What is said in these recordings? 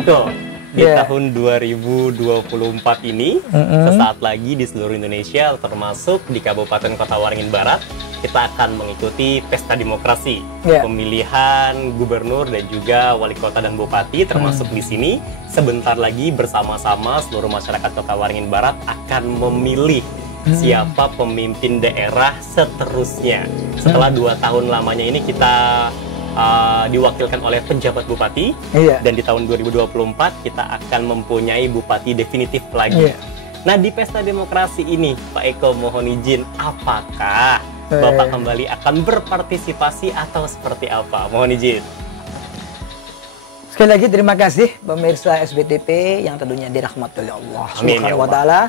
Eko, di tahun 2024 ini, sesaat lagi di seluruh Indonesia, termasuk di Kabupaten Kota Waringin Barat, kita akan mengikuti pesta demokrasi, pemilihan gubernur dan juga wali kota dan bupati, termasuk di sini. Sebentar lagi bersama-sama seluruh masyarakat Kota Waringin Barat akan memilih siapa pemimpin daerah seterusnya. Setelah 2 tahun lamanya ini kita diwakilkan oleh penjabat bupati, dan di tahun 2024 kita akan mempunyai bupati definitif lagi. Nah, di pesta demokrasi ini, Pak Eko, mohon izin, apakah Bapak kembali akan berpartisipasi atau seperti apa? Mohon izin. Sekali lagi terima kasih pemirsa SBTP yang tentunya dirahmati oleh Allah Subhanahu wa Ta'ala.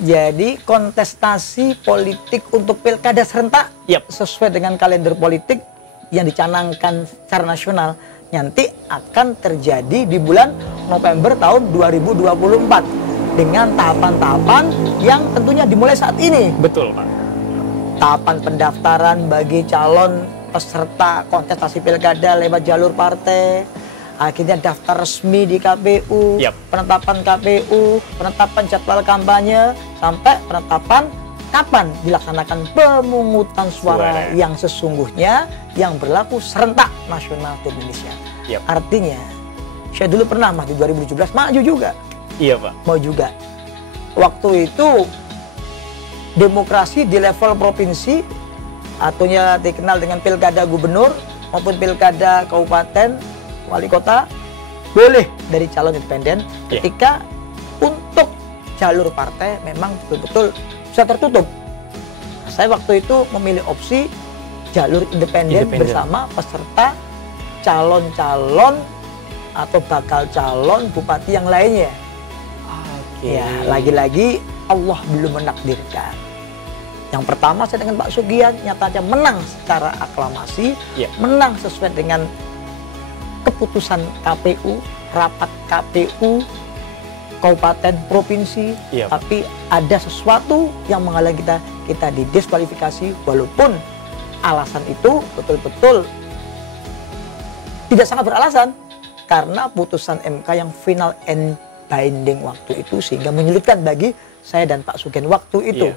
Jadi kontestasi politik untuk pilkada serentak sesuai dengan kalender politik yang dicanangkan secara nasional nanti akan terjadi di bulan November tahun 2024 dengan tahapan-tahapan yang tentunya dimulai saat ini. Betul, Pak. Tahapan pendaftaran bagi calon peserta kontestasi pilkada lewat jalur partai, akhirnya daftar resmi di KPU, penetapan KPU, penetapan jadwal kampanye, sampai penetapan kapan dilaksanakan pemungutan suara yang sesungguhnya yang berlaku serentak nasional di Indonesia. Artinya, saya dulu pernah di 2017 maju juga. Iya, Pak. Mau juga. Waktu itu demokrasi di level provinsi, artinya dikenal dengan pilkada gubernur maupun pilkada kabupaten, wali kota, boleh dari calon independen. Ketika untuk jalur partai memang betul-betul bisa tertutup. Saya waktu itu memilih opsi jalur independen bersama peserta calon-calon atau bakal calon bupati yang lainnya. Ya, lagi-lagi Allah belum menakdirkan. Yang pertama saya dengan Pak Sugian nyatanya menang secara aklamasi, menang sesuai dengan keputusan KPU, rapat KPU kabupaten provinsi, tapi ada sesuatu yang menghalangi kita didiskualifikasi, walaupun alasan itu betul-betul tidak sangat beralasan karena putusan MK yang final and binding waktu itu sehingga menyulitkan bagi saya dan Pak Sugian waktu itu.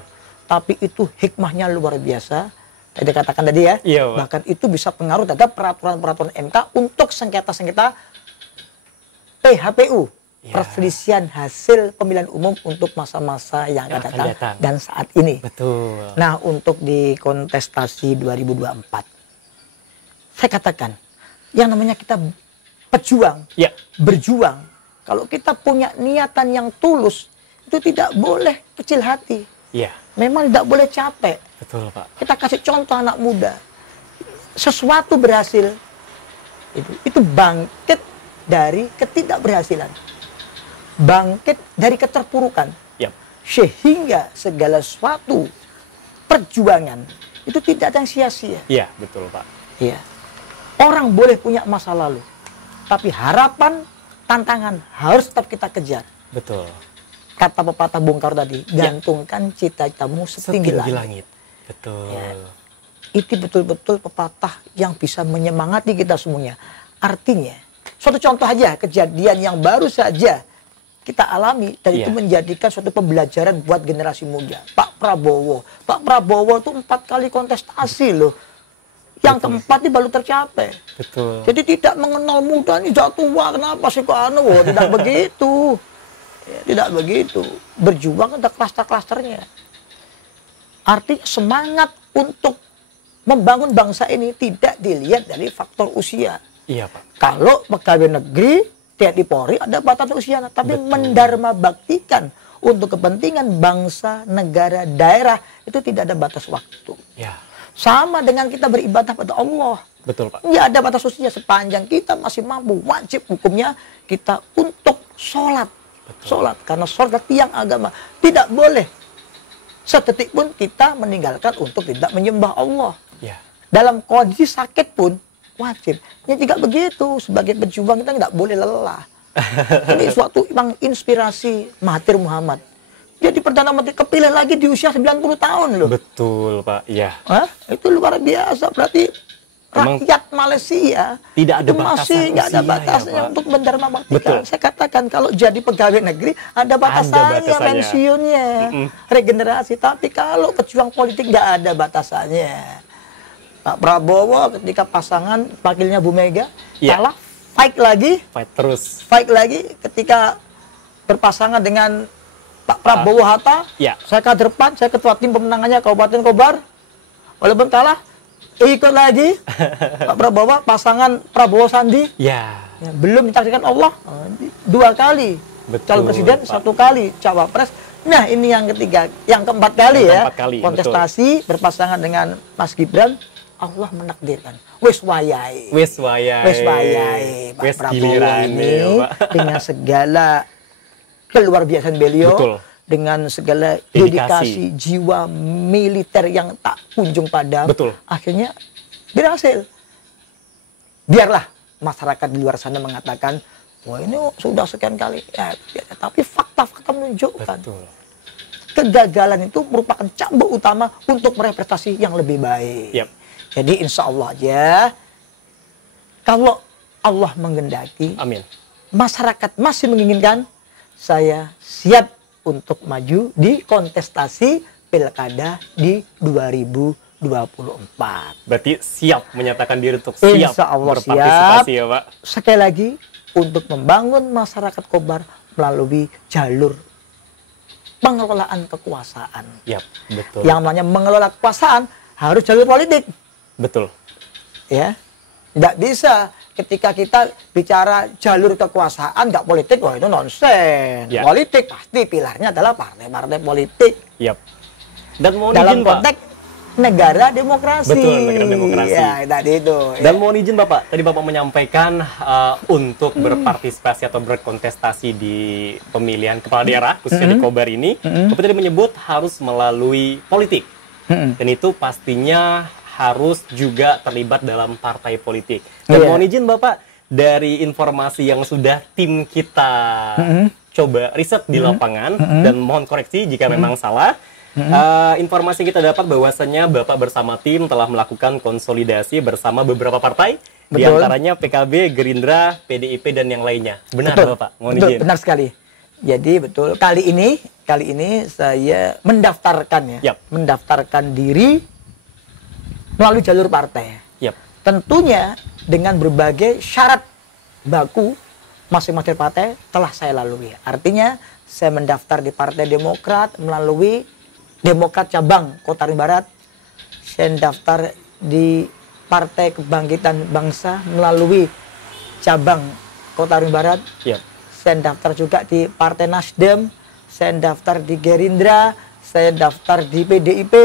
Tapi itu hikmahnya luar biasa. Saya katakan tadi bahkan itu bisa pengaruh terhadap peraturan-peraturan MK untuk sengketa-sengketa PHPU. Perselisihan hasil pemilihan umum untuk masa-masa yang akan datang dan saat ini. Betul. Nah, untuk di kontestasi 2024, saya katakan, yang namanya kita pejuang, berjuang, kalau kita punya niatan yang tulus, itu tidak boleh kecil hati. Memang tidak boleh capek. Betul, Pak. Kita kasih contoh anak muda, sesuatu berhasil, itu bangkit dari ketidakberhasilan. Bangkit dari keterpurukan, sehingga segala sesuatu perjuangan itu tidak ada yang sia-sia. Iya, betul, Pak. Iya, orang boleh punya masa lalu, tapi harapan, tantangan harus tetap kita kejar. Betul. Kata pepatah Bung Karno tadi, gantungkan cita-citamu setinggi langit. Betul. Itu betul-betul pepatah yang bisa menyemangati kita semuanya. Artinya, suatu contoh aja kejadian yang baru saja kita alami dan itu menjadikan suatu pembelajaran buat generasi muda. Pak Prabowo itu 4 kali kontestasi loh. Yang keempat ini baru tercapai. Betul. Jadi tidak mengenal muda ini sudah tua, kenapa sih kok tidak begitu. Tidak begitu. Berjuang ada klaster-klasternya. Artinya semangat untuk membangun bangsa ini tidak dilihat dari faktor usia. Iya, Pak. Kalau pegawai negeri TNI Polri ada batas usia, tapi mendarma baktikan untuk kepentingan bangsa, negara, daerah itu tidak ada batas waktu. Sama dengan kita beribadah pada Allah. Betul, Pak. Nggak ada batas usia sepanjang kita masih mampu, wajib hukumnya kita untuk sholat. Sholat, karena sholat tiang agama. Tidak boleh sedetik pun kita meninggalkan untuk tidak menyembah Allah. Dalam kondisi sakit pun wajib. Ya jika begitu, sebagai pejuang kita tidak boleh lelah. Ini suatu memang inspirasi Mahathir Muhammad. Jadi Perdana Menteri kepilih lagi di usia 90 tahun loh. Betul, Pak. Iya. Itu luar biasa. Berarti rakyat Malaysia tidak ada masih nggak ada batasnya ya, untuk Dharma Baktikan. Saya katakan kalau jadi pegawai negeri ada batasannya pensiunnya, regenerasi. Tapi kalau pejuang politik nggak ada batasannya. Pak Prabowo ketika pasangan wakilnya Bu Mega kalah, fight lagi, fight lagi. Ketika berpasangan dengan Pak Prabowo Hatta, saya kader PAN, saya ketua tim pemenangannya Kabupaten Kobar, walaupun kalah, ikut lagi Pak Prabowo, pasangan Prabowo Sandi, belum ditakdirkan Allah 2 kali calon presiden, Pak. 1 kali cawapres. Nah ini yang ketiga, yang keempat kali kontestasi berpasangan dengan Mas Gibran, Allah menakdirkan. Wis wayai Pak Prabowo ini dengan segala keluar biasaan beliau, dengan segala dedikasi jiwa militer yang tak kunjung padam, akhirnya berhasil. Biarlah masyarakat di luar sana mengatakan, wah ini sudah sekian kali, tapi fakta-fakta menunjukkan kegagalan itu merupakan cambuk utama untuk merepresentasi yang lebih baik. Jadi insya Allah aja, kalau Allah menghendaki, masyarakat masih menginginkan, saya siap untuk maju di kontestasi pilkada di 2024. Berarti siap menyatakan diri untuk siap berpartisipasi ya Pak? Sekali lagi, untuk membangun masyarakat Kobar melalui jalur pengelolaan kekuasaan. Betul. Yang namanya mengelola kekuasaan harus jalur politik. Betul. Ya, tidak bisa ketika kita bicara jalur kekuasaan nggak politik, wah itu nonsen. Politik pasti pilarnya adalah partai-partai politik. Dan mau dalam izin, konteks negara demokrasi. Betul, negara demokrasi. Tadi itu. Dan mau izin Bapak, tadi Bapak menyampaikan untuk berpartisipasi atau berkontestasi di pemilihan kepala daerah khususnya di Kobar ini, Bapak tadi menyebut harus melalui politik. Dan itu pastinya harus juga terlibat dalam partai politik. Dan mohon izin Bapak, dari informasi yang sudah tim kita coba riset di lapangan, dan mohon koreksi jika memang salah, informasi kita dapat bahwasannya Bapak bersama tim telah melakukan konsolidasi bersama beberapa partai, di antaranya PKB, Gerindra, PDIP, dan yang lainnya. Benar Bapak? Mohon izin. Benar sekali. Jadi betul, kali ini saya mendaftarkan mendaftarkan diri melalui jalur partai. Tentunya dengan berbagai syarat baku masing-masing partai telah saya lalui. Artinya saya mendaftar di Partai Demokrat melalui Demokrat cabang Kota Waringin Barat. Saya mendaftar di Partai Kebangkitan Bangsa melalui cabang Kota Waringin Barat. Saya daftar juga di Partai Nasdem, saya daftar di Gerindra, saya daftar di PDIP.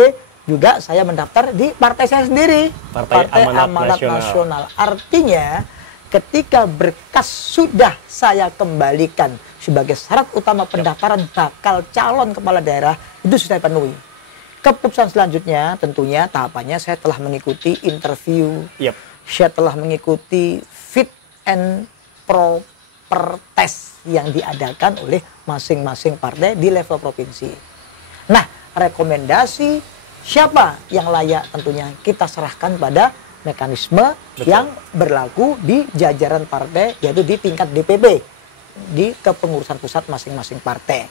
Juga saya mendaftar di partai saya sendiri, Partai Amanat Nasional. Artinya ketika berkas sudah saya kembalikan sebagai syarat utama pendaftaran bakal calon kepala daerah, itu sudah penuhi. Keputusan selanjutnya tentunya tahapannya saya telah mengikuti interview, saya telah mengikuti fit and proper test yang diadakan oleh masing-masing partai di level provinsi. Nah, rekomendasi siapa yang layak tentunya kita serahkan pada mekanisme yang berlaku di jajaran partai, yaitu di tingkat DPP, di kepengurusan pusat masing-masing partai.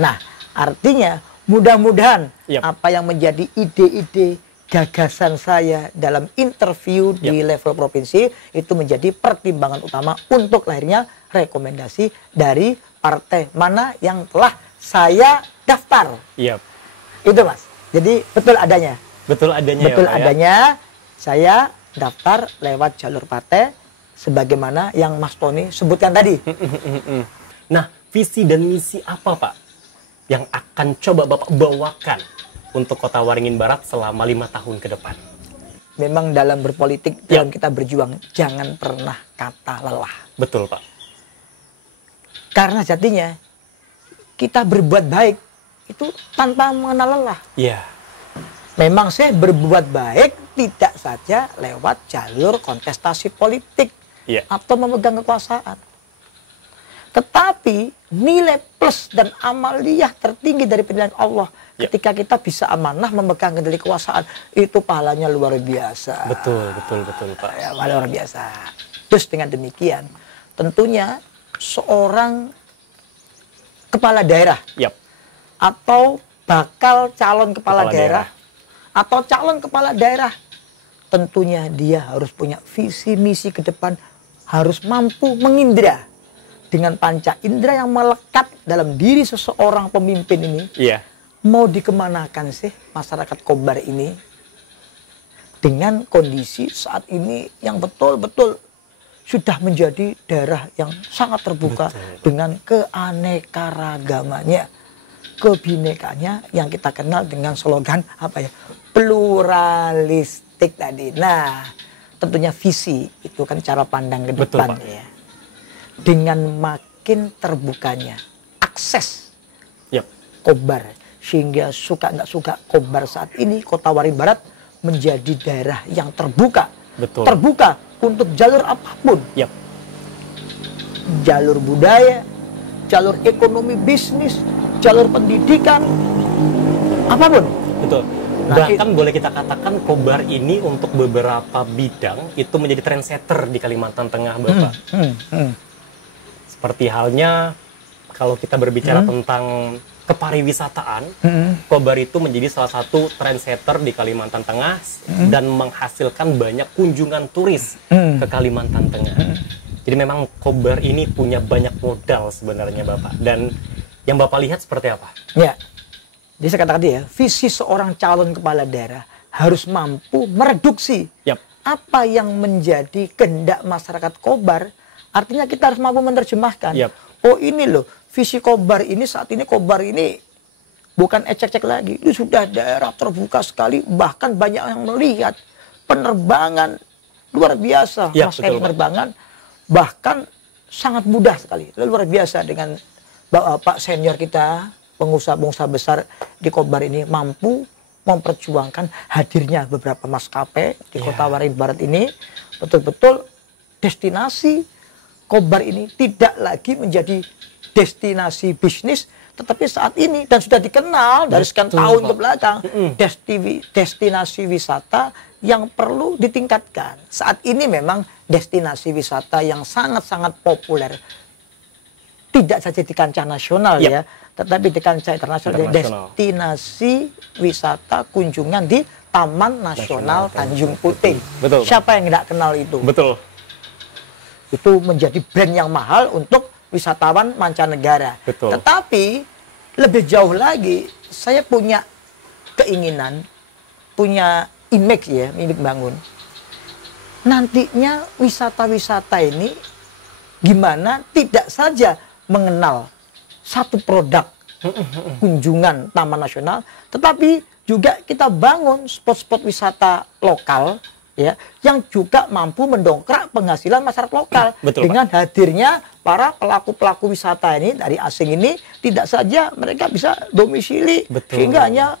Nah, artinya mudah-mudahan apa yang menjadi ide-ide gagasan saya dalam interview di level provinsi itu menjadi pertimbangan utama untuk lahirnya rekomendasi dari partai mana yang telah saya daftar. Itu Mas. Jadi betul adanya. Betul adanya. Saya daftar lewat jalur partai sebagaimana yang Mas Tony sebutkan tadi. Nah, visi dan misi apa Pak yang akan coba Bapak bawakan untuk Kota Waringin Barat selama 5 tahun ke depan? Memang dalam berpolitik, dalam kita berjuang, jangan pernah kata lelah. Betul Pak. Karena jadinya kita berbuat baik itu tanpa mengenal lelah. Memang saya berbuat baik tidak saja lewat jalur kontestasi politik atau memegang kekuasaan. Tetapi nilai plus dan amaliyah tertinggi dari penilaian Allah ketika kita bisa amanah memegang kendali kekuasaan, itu pahalanya luar biasa. Betul Pak. Ya, luar biasa. Terus dengan demikian, tentunya seorang kepala daerah atau bakal calon kepala daerah atau calon kepala daerah, tentunya dia harus punya visi misi ke depan, harus mampu mengindra dengan panca indera yang melekat dalam diri seseorang pemimpin ini. Mau dikemanakan sih masyarakat Kobar ini dengan kondisi saat ini yang betul-betul sudah menjadi daerah yang sangat terbuka dengan keanekaragamannya, kebinekaannya yang kita kenal dengan slogan apa ya, pluralistik tadi. Nah, tentunya visi itu kan cara pandang ke depan ya. Dengan makin terbukanya akses Kobar, sehingga suka nggak suka Kobar saat ini Kota Waringin Barat menjadi daerah yang terbuka. Terbuka untuk jalur apapun. Jalur budaya, jalur ekonomi bisnis, jalur pendidikan, apapun. Bahkan boleh kita katakan Kobar ini untuk beberapa bidang itu menjadi trendsetter di Kalimantan Tengah, Bapak. Seperti halnya kalau kita berbicara tentang kepariwisataan, Kobar itu menjadi salah satu trendsetter di Kalimantan Tengah dan menghasilkan banyak kunjungan turis ke Kalimantan Tengah. Jadi memang Kobar ini punya banyak modal sebenarnya, Bapak. Dan yang Bapak lihat seperti apa? Ya, jadi saya katakan ya, visi seorang calon kepala daerah harus mampu mereduksi apa yang menjadi kehendak masyarakat Kobar. Artinya kita harus mampu menerjemahkan. Oh ini loh, visi Kobar ini saat ini, Kobar ini bukan ecek-ecek lagi. Itu sudah daerah terbuka sekali. Bahkan banyak yang melihat penerbangan luar biasa. Penerbangan bahkan sangat mudah sekali. Luar biasa dengan Pak senior kita, pengusaha-pengusaha besar di Kobar ini mampu memperjuangkan hadirnya beberapa maskapai di Kota Waringin Barat ini. Betul-betul destinasi Kobar ini tidak lagi menjadi destinasi bisnis, tetapi saat ini dan sudah dikenal dari sekian tahun ke belakang, destinasi wisata yang perlu ditingkatkan. Saat ini memang destinasi wisata yang sangat-sangat populer. Tidak saja di kancah nasional ya, tetapi di kancah internasional. Destinasi wisata kunjungan di Taman Nasional Tanjung Puting. Siapa yang tidak kenal itu? Itu menjadi brand yang mahal untuk wisatawan mancanegara. Tetapi lebih jauh lagi, saya punya keinginan, punya image ya, image bangun. Nantinya wisata-wisata ini gimana tidak saja mengenal satu produk kunjungan Taman Nasional, tetapi juga kita bangun spot-spot wisata lokal ya, yang juga mampu mendongkrak penghasilan masyarakat lokal. Dengan hadirnya para pelaku-pelaku wisata ini dari asing ini, tidak saja mereka bisa domisili sehingga hanya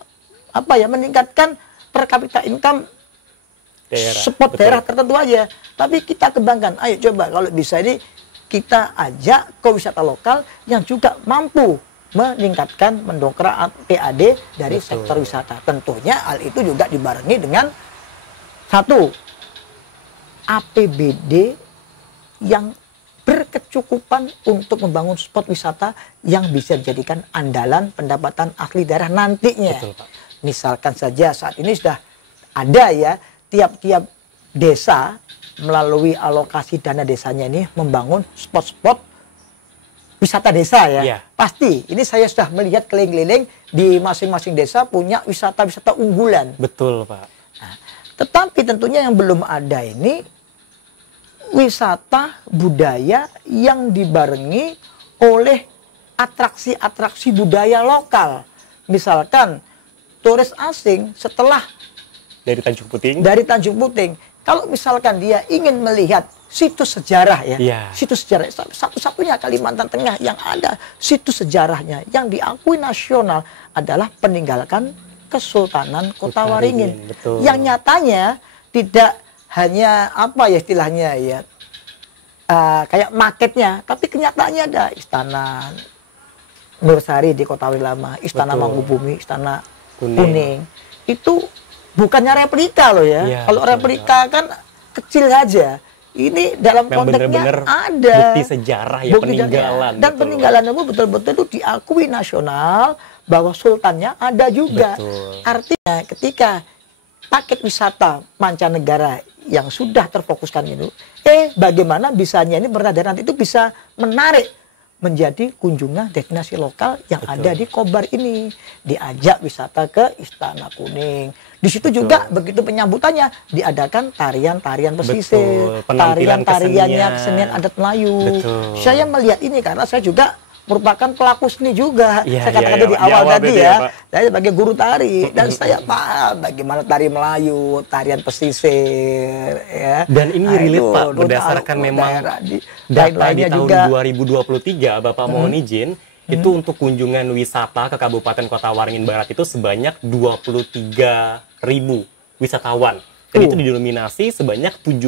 apa ya, meningkatkan per kapita income spot daerah tertentu aja, tapi kita kembangkan. Ayo coba kalau bisa ini kita ajak ke wisata lokal yang juga mampu meningkatkan mendongkrak PAD dari sektor wisata. Tentunya hal itu juga dibarengi dengan satu, APBD yang berkecukupan untuk membangun spot wisata yang bisa dijadikan andalan pendapatan asli daerah nantinya. Misalkan saja saat ini sudah ada ya, tiap-tiap desa melalui alokasi dana desanya ini membangun spot-spot wisata desa ya. Pasti, ini saya sudah melihat keliling-keliling di masing-masing desa punya wisata-wisata unggulan. Pak. Nah, tetapi tentunya yang belum ada ini wisata budaya yang dibarengi oleh atraksi-atraksi budaya lokal. Misalkan turis asing setelah dari Tanjung Puting, kalau misalkan dia ingin melihat situs sejarah ya, situs sejarah satu-satunya Kalimantan Tengah yang ada situs sejarahnya yang diakui nasional adalah peninggalan Kesultanan Kota Waringin. Yang nyatanya tidak hanya apa ya istilahnya ya, kayak marketnya, tapi kenyataannya ada Istana Nursari di Kota Wali Lama, Istana Mangubumi, Istana Kuning. Itu bukannya replika loh ya. Kalau replika kan kecil aja. Ini dalam konteksnya bener -bener ada bukti sejarah ya, peninggalan. Dan peninggalannya betul-betul itu diakui nasional bahwa sultannya ada juga. Betul. Artinya ketika paket wisata mancanegara yang sudah terfokuskan itu, bagaimana bisanya ini berada nanti itu bisa menarik menjadi kunjungan destinasi lokal yang ada di Kobar ini. Diajak wisata ke Istana Kuning. Di situ juga begitu penyambutannya diadakan tarian-tarian pesisir, tarian-tariannya kesenian adat Melayu. Saya melihat ini karena saya juga merupakan pelaku seni juga. Saya katakan di awal tadi ya, saya sebagai guru tari dan saya paham bagaimana tari Melayu, tarian pesisir ya. Dan ini relate Pak berdasarkan memang data di tahun juga. 2023 Bapak mohon izin itu untuk kunjungan wisata ke Kabupaten Kota Waringin Barat itu sebanyak 23.000 wisatawan. Dan itu didominasi sebanyak 17.000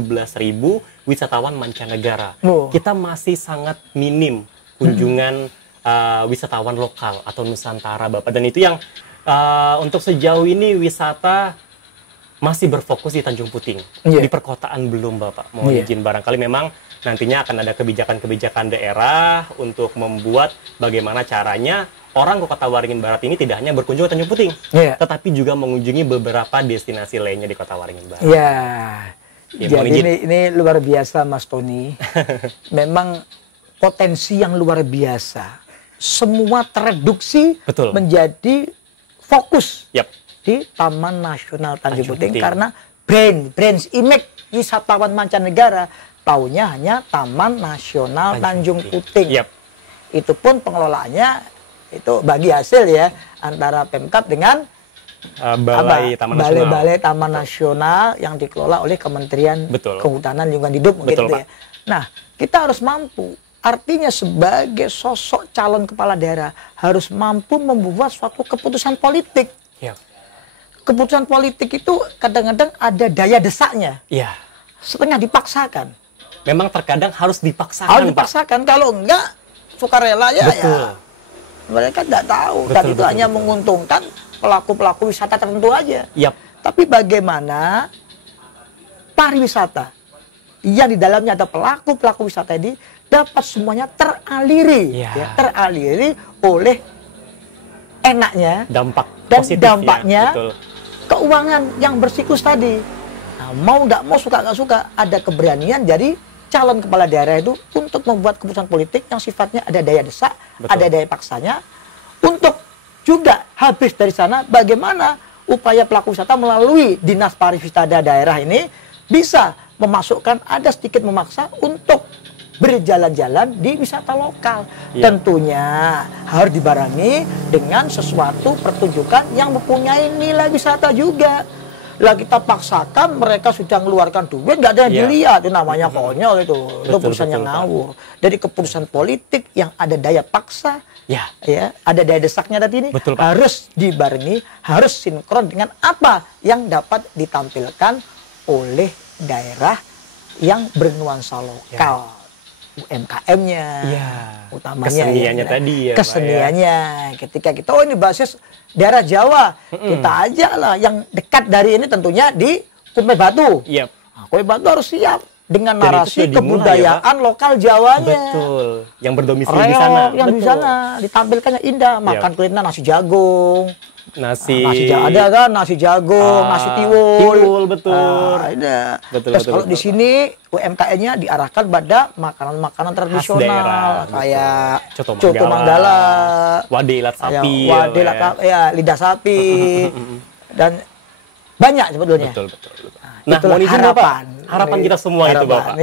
wisatawan mancanegara. Kita masih sangat minim kunjungan wisatawan lokal atau Nusantara Bapak. Dan itu yang untuk sejauh ini wisata masih berfokus di Tanjung Puting. Di perkotaan belum Bapak. Mohon izin barangkali memang nantinya akan ada kebijakan-kebijakan daerah untuk membuat bagaimana caranya orang ke Kota Waringin Barat ini tidak hanya berkunjung ke Tanjung Puting, tetapi juga mengunjungi beberapa destinasi lainnya di Kota Waringin Barat. Jadi ini luar biasa Mas Tony. Memang potensi yang luar biasa. Semua tereduksi menjadi fokus di Taman Nasional Tanjung Puting karena brand image wisatawan mancanegara taunya hanya Taman Nasional Tanjung Puting. Itu pun pengelolaannya itu bagi hasil ya antara Pemkab dengan balai Taman Nasional yang dikelola oleh Kementerian Kehutanan Lingkungan Hidup gitu ya. Nah, kita harus mampu. Artinya sebagai sosok calon kepala daerah harus mampu membuat suatu keputusan politik. Keputusan politik itu kadang-kadang ada daya desaknya. Setengah dipaksakan. Memang terkadang harus dipaksakan. Harus dipaksakan. Kalau enggak sukarela ya mereka tidak tahu. Dan itu hanya menguntungkan pelaku-pelaku wisata tertentu aja. Tapi bagaimana pariwisata yang di dalamnya ada pelaku-pelaku wisata ini dapat semuanya teraliri, teraliri oleh enaknya dampak dan positif, dampaknya keuangan yang bersiklus tadi. Nah, mau nggak mau, suka nggak suka, ada keberanian dari calon kepala daerah itu untuk membuat keputusan politik yang sifatnya ada daya desak, ada daya paksanya, untuk juga habis dari sana bagaimana upaya pelaku wisata melalui Dinas Pariwisata daerah ini bisa memasukkan, ada sedikit memaksa untuk berjalan-jalan di wisata lokal. Tentunya harus dibarengi dengan sesuatu pertunjukan yang mempunyai nilai wisata juga. Lah kita paksakan, mereka sudah mengeluarkan duit, nggak ada yang dilihat, itu namanya konyol itu keputusan yang ngawur. Dari keputusan politik yang ada daya paksa, ada daya desaknya tadi ini, harus dibarengi, harus sinkron dengan apa yang dapat ditampilkan oleh daerah yang bernuansa lokal. UMKM-nya, utamanya keseniannya tadi ya, keseniannya. Ketika kita ini basis daerah Jawa, kita aja lah yang dekat dari ini tentunya di Kupe Batu. Nah, Kupe Batu harus siap dengan narasi kebudayaan lokal Jawanya. Yang berdomisili di sana. Yang di sana ditampilkannya indah, makan kulitnya nasi jagung. Nasi ada kan, nasi jagung, nasi tiwul, ada. Terus kalau di sini UMKM-nya diarahkan pada makanan-makanan tradisional kayak coto Manggala, wade ilat sapi, lidah sapi, dan banyak sebetulnya. Nah, mohon izin harapan kita semua itu Bapak.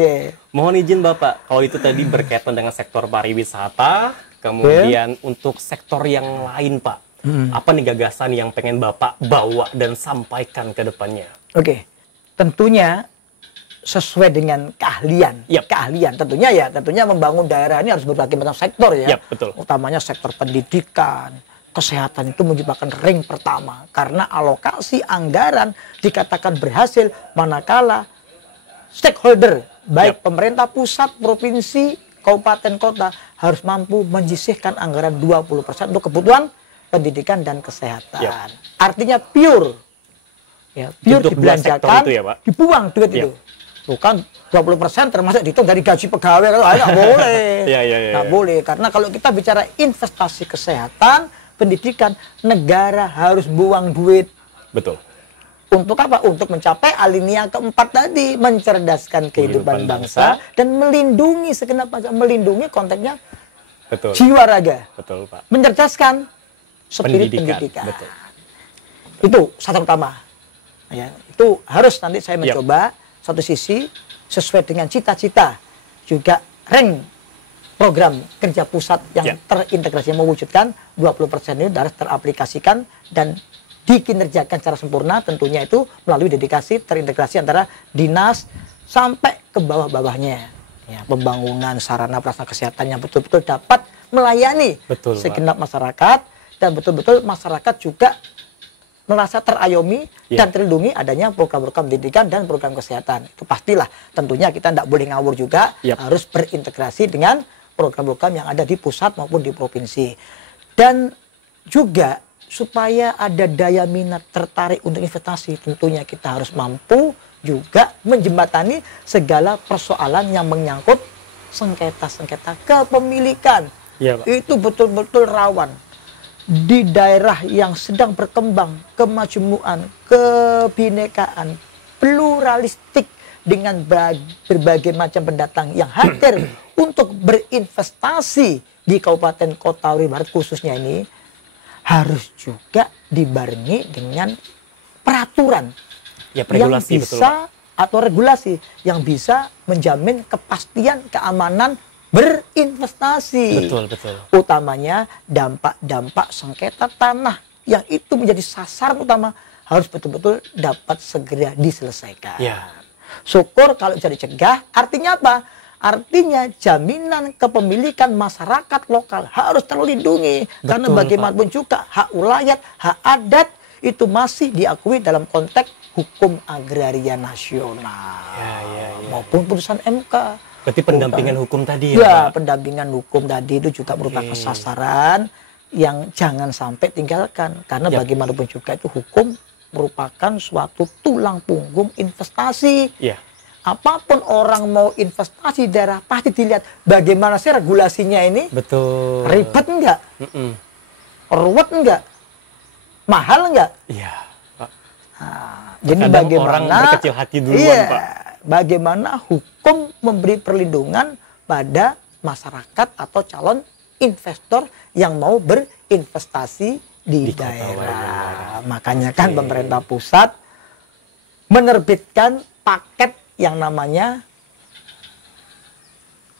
Mohon izin Bapak, kalau itu tadi berkaitan dengan sektor pariwisata, kemudian untuk sektor yang lain Pak. Apa nih gagasan yang pengen Bapak bawa dan sampaikan ke depannya? Tentunya sesuai dengan keahlian. Keahlian tentunya membangun daerah ini harus berbagai macam sektor ya. Utamanya sektor pendidikan, kesehatan itu merupakan ring pertama karena alokasi anggaran dikatakan berhasil manakala stakeholder baik pemerintah pusat, provinsi, kabupaten, kota harus mampu menyisihkan anggaran 20% untuk kebutuhan pendidikan dan kesehatan. Artinya pure dibelanjakan, itu ya, Pak? dibuang duit itu. Bukan 20% termasuk dihitung dari gaji pegawai, kalau nggak boleh. Nggak boleh, karena kalau kita bicara investasi kesehatan, pendidikan, negara harus buang duit. Betul. Untuk apa? Untuk mencapai alinea keempat tadi, mencerdaskan kehidupan bangsa dan melindungi segenap bangsa. Melindungi konteksnya jiwa raga. Betul, Pak. Mencerdaskan spirit pendidikan. Betul. Itu satu utama. Ya, itu harus nanti saya mencoba satu sisi sesuai dengan cita-cita, juga rank program kerja pusat yang terintegrasi mewujudkan 20% ini harus teraplikasikan dan dikinerjakan secara sempurna, tentunya itu melalui dedikasi terintegrasi antara dinas sampai ke bawah-bawahnya. Ya, pembangunan sarana prasarana kesehatan yang betul-betul dapat melayani segenap masyarakat, dan betul-betul masyarakat juga merasa terayomi dan terlindungi adanya program-program pendidikan dan program kesehatan. Itu pastilah, tentunya kita tidak boleh ngawur juga, harus berintegrasi dengan program-program yang ada di pusat maupun di provinsi. Dan juga supaya ada daya minat tertarik untuk investasi, tentunya kita harus mampu juga menjembatani segala persoalan yang menyangkut sengketa-sengketa kepemilikan. Itu betul-betul rawan. Di daerah yang sedang berkembang, kemajmuan, kebinekaan, pluralistik dengan berbagai macam pendatang yang hadir untuk berinvestasi di Kabupaten Kota Waringin Barat khususnya ini, harus juga dibarengi dengan peraturan yang bisa atau regulasi yang bisa menjamin kepastian keamanan berinvestasi. Betul. Utamanya dampak-dampak sengketa tanah yang itu menjadi sasaran utama harus betul-betul dapat segera diselesaikan. Syukur kalau bisa dicegah, artinya apa? Artinya jaminan kepemilikan masyarakat lokal harus terlindungi. Karena bagaimanapun juga hak ulayat, hak adat itu masih diakui dalam konteks hukum agraria nasional maupun putusan MK. Berarti pendampingan hukum tadi ya? Pendampingan hukum tadi itu juga merupakan sasaran yang jangan sampai tinggalkan. Karena bagaimanapun juga itu hukum merupakan suatu tulang punggung investasi. Apapun orang mau investasi di daerah, pasti dilihat bagaimana sih regulasinya ini. Betul. Ribet enggak? Ruwet enggak? Mahal enggak? Jadi bagaimana orang berkecil hati duluan, Pak. Bagaimana hukum memberi perlindungan pada masyarakat atau calon investor yang mau berinvestasi di daerah. Makanya kan pemerintah pusat menerbitkan paket yang namanya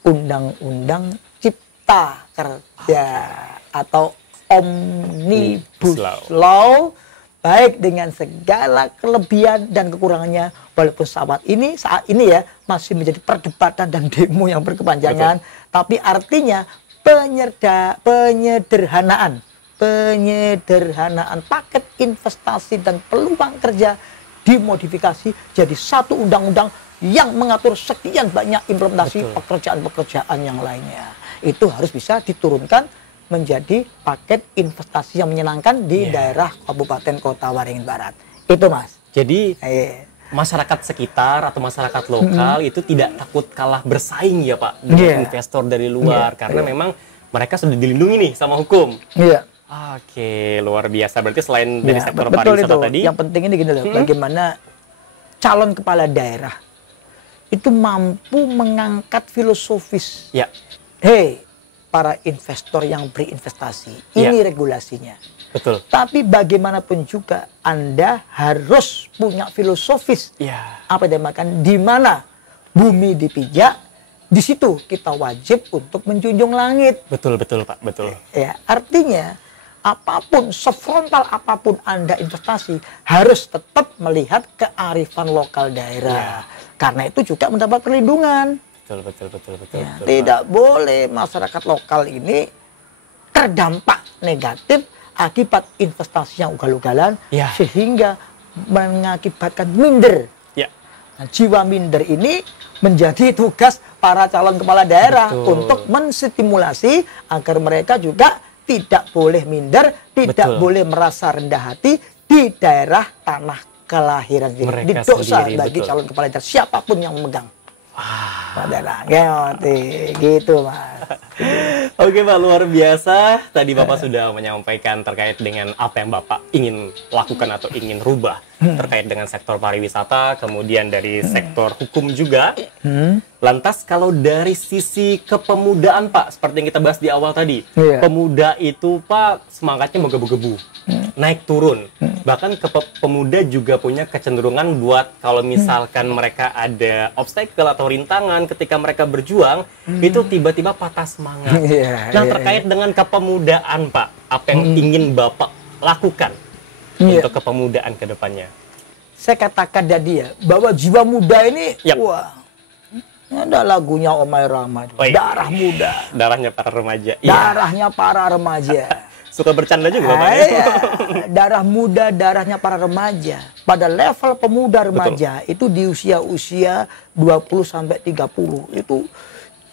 Undang-Undang Cipta Kerja atau Omnibus Law, baik dengan segala kelebihan dan kekurangannya, walaupun saat ini ya masih menjadi perdebatan dan demo yang berkepanjangan, tapi artinya penyederhanaan paket investasi dan peluang kerja dimodifikasi jadi satu undang-undang yang mengatur sekian banyak implementasi pekerjaan-pekerjaan yang lainnya. Itu harus bisa diturunkan menjadi paket investasi yang menyenangkan di daerah Kabupaten Kota Waringin Barat. Itu, Mas. Jadi masyarakat sekitar atau masyarakat lokal itu tidak takut kalah bersaing ya, Pak, dengan investor dari luar karena memang mereka sudah dilindungi nih sama hukum. Oke, luar biasa. Berarti selain dari sektor pariwisata tadi, yang penting ini gini loh, bagaimana calon kepala daerah itu mampu mengangkat filosofis. Hei, para investor yang berinvestasi, ini regulasinya. Betul. Tapi bagaimanapun juga Anda harus punya filosofis. Apa yang dimakan? Di mana bumi dipijak, di situ kita wajib untuk menjunjung langit. Betul, Pak. Betul. Artinya apapun, sefrontal apapun Anda investasi, harus tetap melihat kearifan lokal daerah. Karena itu juga mendapat perlindungan. Betul. Tidak boleh masyarakat lokal ini terdampak negatif akibat investasi yang ugal-ugalan, sehingga mengakibatkan minder Nah, jiwa minder ini menjadi tugas para calon kepala daerah untuk menstimulasi agar mereka juga tidak boleh minder, tidak boleh merasa rendah hati di daerah tanah kelahiran sendiri. Di dosa bagi calon kepala daerah siapapun yang memegang. Daerah, gitu Mas. Oke Pak, luar biasa. Tadi Bapak sudah menyampaikan terkait dengan apa yang Bapak ingin lakukan atau ingin rubah terkait dengan sektor pariwisata, kemudian dari sektor hukum juga. Lantas kalau dari sisi kepemudaan Pak, seperti yang kita bahas di awal tadi, pemuda itu Pak semangatnya menggebu-gebu, naik turun. Bahkan pemuda juga punya kecenderungan buat kalau misalkan mereka ada obstacle atau rintangan ketika mereka berjuang, itu tiba-tiba patah semangat. Nah terkait dengan kepemudaan Pak, apa yang ingin Bapak lakukan untuk kepemudaan ke depannya? Saya katakan tadi ya, bahwa jiwa muda ini, wah, ada lagunya Omay Rama, darah muda. Darahnya para remaja. Darahnya para remaja. Suka bercanda juga Bapak ya? Darah muda, darahnya para remaja. Pada level pemuda remaja, itu di usia-usia 20-30, itu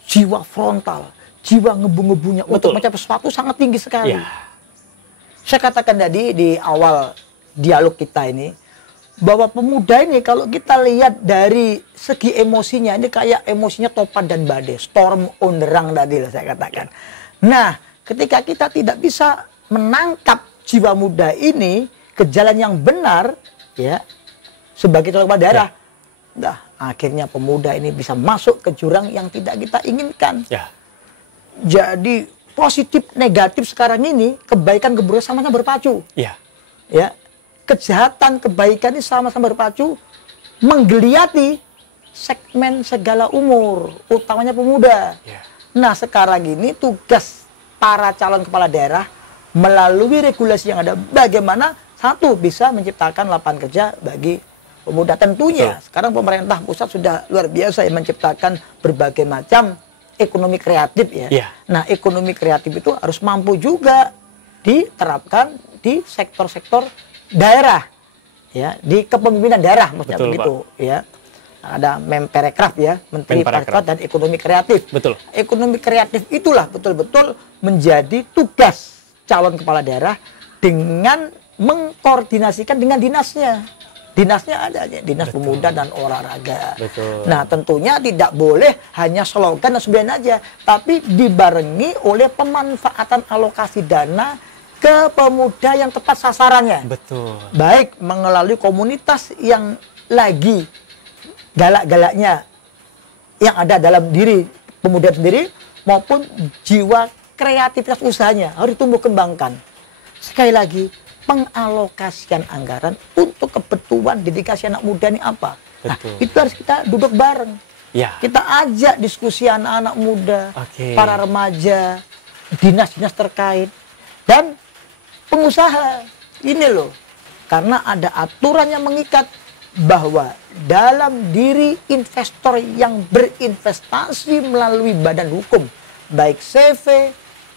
jiwa frontal, jiwa ngebu-ngebunya untuk mencapai sesuatu sangat tinggi sekali. Saya katakan tadi di awal dialog kita ini, bahwa pemuda ini kalau kita lihat dari segi emosinya, ini kayak emosinya topan dan badai, storm on the run tadi lah saya katakan. Nah, ketika kita tidak bisa menangkap jiwa muda ini ke jalan yang benar, ya, sebagai calon kepala daerah, akhirnya pemuda ini bisa masuk ke jurang yang tidak kita inginkan. Jadi positif negatif sekarang ini, kebaikan keburukan sama-sama berpacu. Ya, kejahatan kebaikan ini sama-sama berpacu, menggeliati segmen segala umur, utamanya pemuda. Nah sekarang ini tugas para calon kepala daerah melalui regulasi yang ada, bagaimana satu bisa menciptakan lapangan kerja bagi pemuda. Tentunya sekarang pemerintah pusat sudah luar biasa ya, menciptakan berbagai macam ekonomi kreatif ya. Nah ekonomi kreatif itu harus mampu juga diterapkan di sektor-sektor daerah, ya, di kepemimpinan daerah maksudnya begitu ya. Ada Menparekraf ya, Menteri Pariwisata dan Ekonomi Kreatif. Ekonomi kreatif itulah betul-betul menjadi tugas calon kepala daerah dengan mengkoordinasikan dengan dinasnya. Dinasnya ada aja, Dinas Pemuda dan Olahraga. Nah, tentunya tidak boleh hanya slogan dan semboyan aja, tapi dibarengi oleh pemanfaatan alokasi dana ke pemuda yang tepat sasarannya. Baik melalui komunitas yang lagi galak-galaknya yang ada dalam diri pemuda sendiri, maupun jiwa kreativitas usahanya harus ditumbuh kembangkan. Sekali lagi, pengalokasian anggaran untuk kebutuhan dedikasi anak muda ini apa? Nah, itu harus kita duduk bareng. Kita ajak diskusi anak-anak muda, para remaja, dinas-dinas terkait, dan pengusaha. Ini loh, karena ada aturan yang mengikat bahwa dalam diri investor yang berinvestasi melalui badan hukum, baik CV,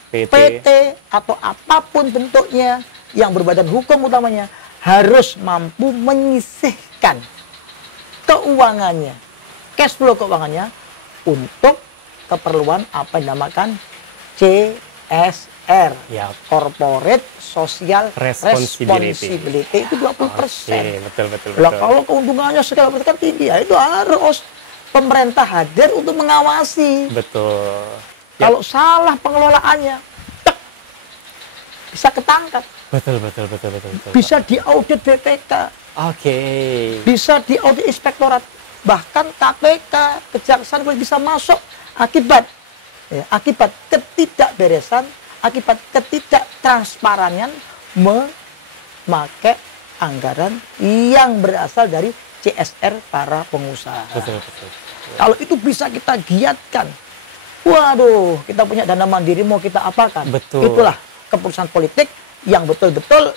PT atau apapun bentuknya yang berbadan hukum utamanya, harus mampu menyisihkan keuangannya, cash flow keuangannya untuk keperluan apa yang dinamakan CSR, Corporate Social Responsibility, itu 20%. Betul. Kalau keuntungannya segala macam kan tinggi, ya itu harus pemerintah hadir untuk mengawasi. Kalau salah pengelolaannya, bisa ketangkap. Betul. Bisa diaudit BPK. Bisa diaudit inspektorat. Bahkan KPK, kejaksaan bisa masuk akibat ketidakberesan, akibat ketidaktransparannya memakai anggaran yang berasal dari CSR para pengusaha. Kalau itu bisa kita giatkan, waduh, kita punya dana mandiri mau kita apakan? Itulah keputusan politik yang betul-betul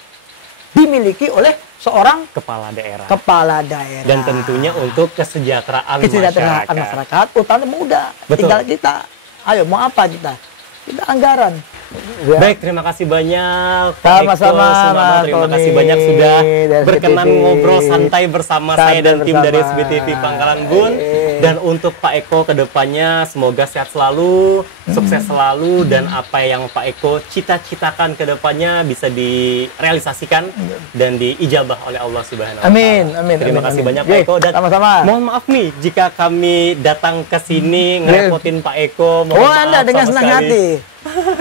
dimiliki oleh seorang kepala daerah. Dan tentunya untuk kesejahteraan masyarakat, utama muda. Tinggal kita, ayo mau apa kita? Kita anggaran. Baik, terima kasih banyak Pak Eko Sama-sama, Sumarno. Terima Tony, kasih banyak sudah dari berkenan SBTV. ngobrol santai bersama saya dan tim dari SBTV Pangkalan Bun. Dan untuk Pak Eko kedepannya semoga sehat selalu, sukses selalu, dan apa yang Pak Eko cita-citakan kedepannya bisa direalisasikan dan diijabah oleh Allah Subhanahu Wa Taala. Amin, amin. Terima kasih amin. banyak Pak Eko, dan Sama-sama. mohon maaf nih jika kami datang ke sini ngerepotin Pak Eko. Mohon maaf Anda dengan sama senang sekali. hati.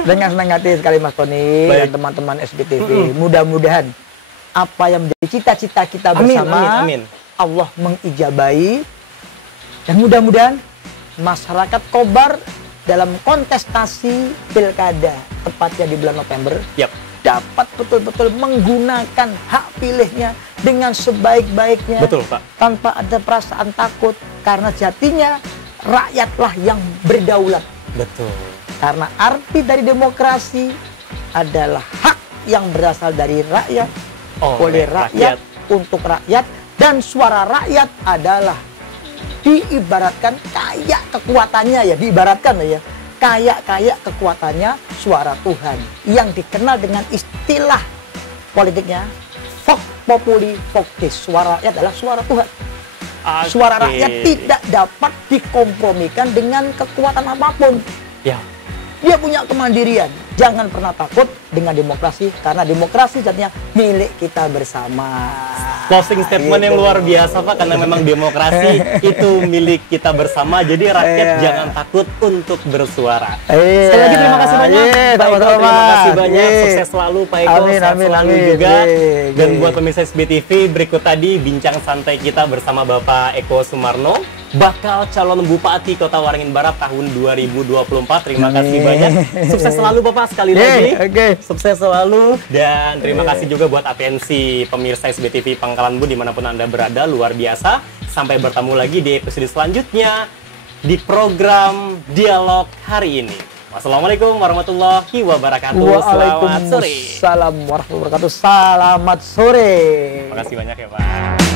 Dengan senang hati sekali Mas Tony dan teman-teman SBTV. Mudah-mudahan apa yang menjadi cita-cita kita bersama Amin. Allah mengijabahi, dan mudah-mudahan masyarakat Kobar dalam kontestasi pilkada tepatnya di bulan November Yap. dapat betul-betul menggunakan hak pilihnya dengan sebaik-baiknya. Betul, Pak. Tanpa ada perasaan takut, karena jatinya rakyatlah yang berdaulat. Betul. Karena arti dari demokrasi adalah hak yang berasal dari rakyat, oleh rakyat, untuk rakyat, dan suara rakyat adalah diibaratkan kayak kekuatannya ya, diibaratkan ya, kayak kekuatannya suara Tuhan yang dikenal dengan istilah politiknya Vox Populi Vox Dei. Suara rakyat adalah suara Tuhan. Suara rakyat tidak dapat dikompromikan dengan kekuatan apapun. Ya. Dia punya kemandirian. Jangan pernah takut dengan demokrasi, karena demokrasi jadinya milik kita bersama. Closing statement yang luar biasa Pak, karena memang demokrasi itu milik kita bersama. Jadi rakyat jangan takut untuk bersuara. Sekali lagi terima kasih banyak Pak Eko, terima kasih banyak. Sukses selalu Pak Eko, sehat selalu juga. Dan buat pemirsa SBTV, berikut tadi bincang santai kita bersama Bapak Eko Sumarno, bakal calon Bupati Kota Waringin Barat tahun 2024. Terima kasih banyak. Sukses selalu Bapak, sekali lagi. Sukses selalu, dan terima kasih juga buat atensi pemirsa SBTV Pangkalan Bun dimanapun Anda berada, luar biasa. Sampai bertemu lagi di episode selanjutnya di program Dialog hari ini. Wassalamualaikum warahmatullahi wabarakatuh. Selamat sore. Waalaikumsalam warahmatullahi wabarakatuh. Selamat sore. Terima kasih banyak ya Pak.